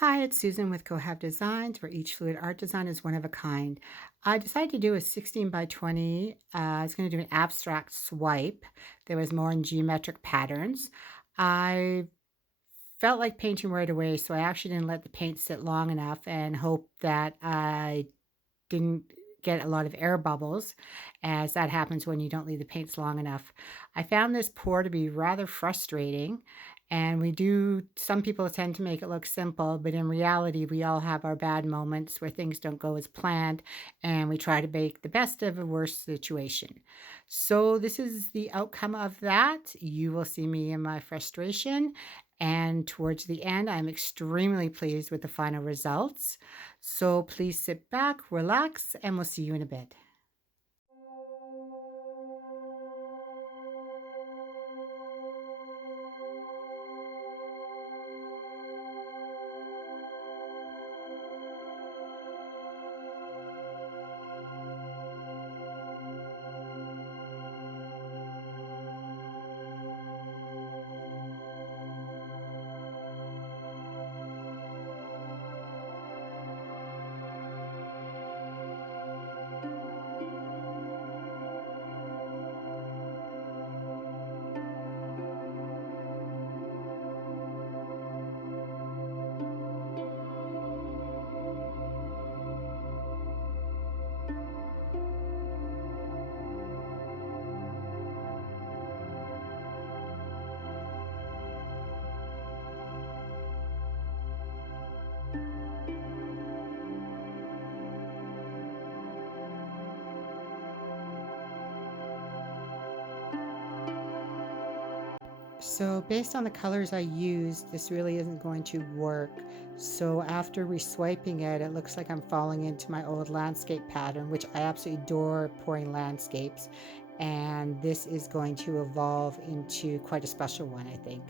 Hi, it's Susan with Go Have Designs, where each fluid art design is one of a kind. I decided to do a 16 by 20. I was going to do an abstract swipe. There was more in geometric patterns. I felt like painting right away, so I actually didn't let the paint sit long enough and hope that I didn't get a lot of air bubbles, as that happens when you don't leave the paints long enough. I found this pour to be rather frustrating, and some people tend to make it look simple, but in reality, we all have our bad moments where things don't go as planned, and we try to make the best of a worse situation. So, this is the outcome of that. You will see me in my frustration, and towards the end, I'm extremely pleased with the final results. So please sit back, relax, and we'll see you in a bit. So based on the colors I used, this really isn't going to work. So after reswiping it, it looks like I'm falling into my old landscape pattern, which I absolutely adore pouring landscapes. And this is going to evolve into quite a special one, I think.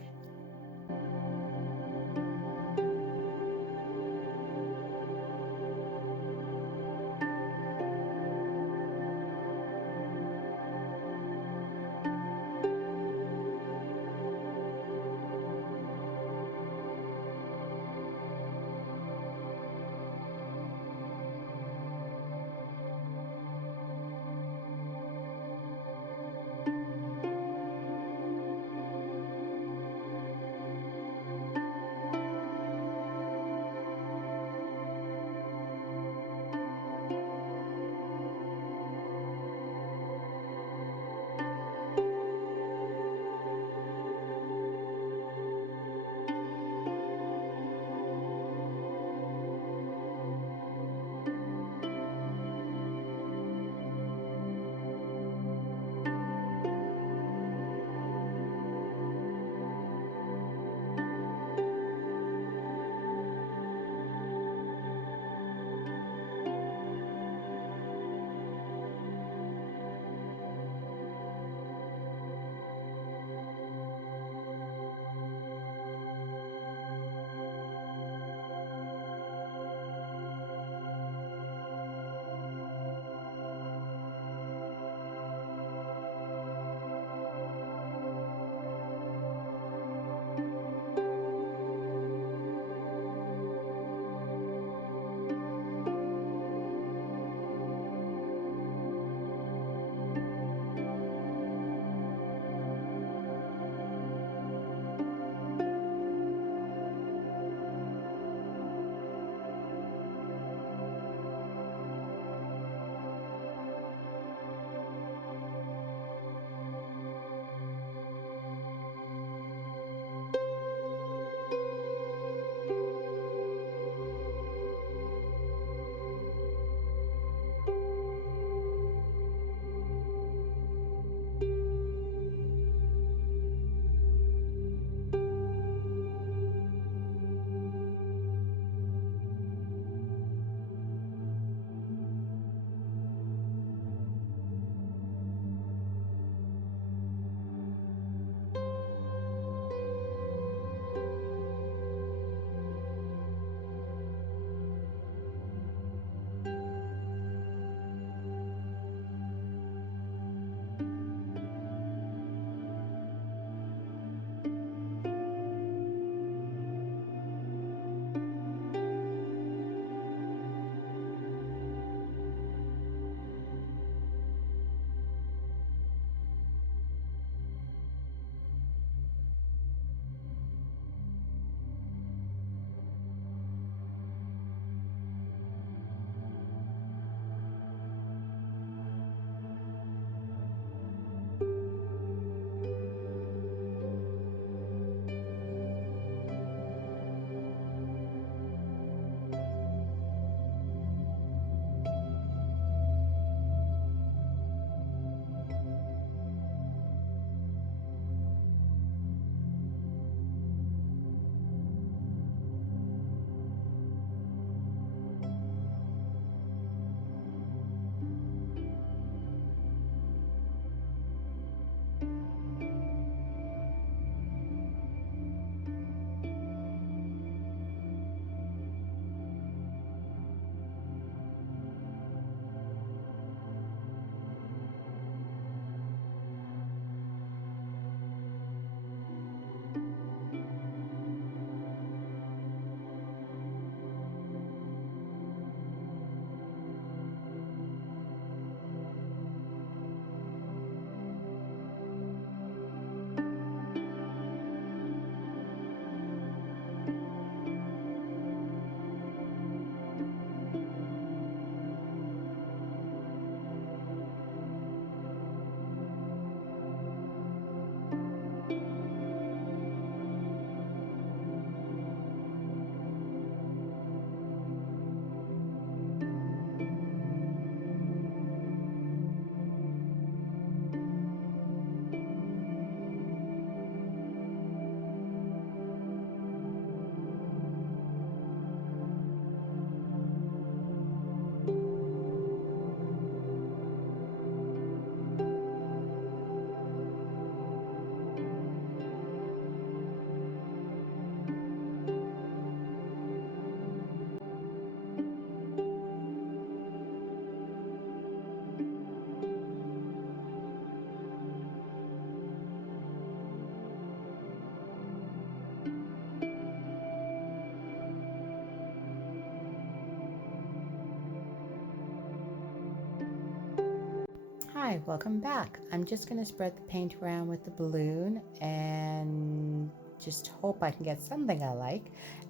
Hi, welcome back. I'm just going to spread the paint around with the balloon and just hope I can get something I like.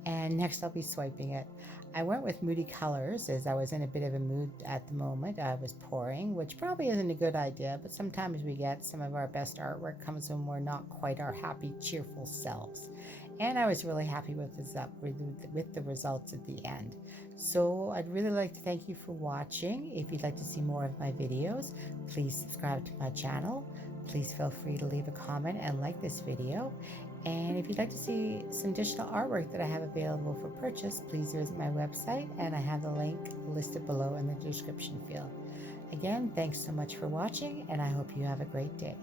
And next I'll be swiping it. I went with Moody colors as I was in a bit of a mood at the moment. I was pouring, which probably isn't a good idea, but sometimes we get some of our best artwork comes when we're not quite our happy, cheerful selves. And I was really happy with the results at the end. So I'd really like to thank you for watching. If you'd like to see more of my videos, please subscribe to my channel. Please feel free to leave a comment and like this video. And if you'd like to see some additional artwork that I have available for purchase, please visit my website, and I have the link listed below in the description field. Again, thanks so much for watching, and I hope you have a great day.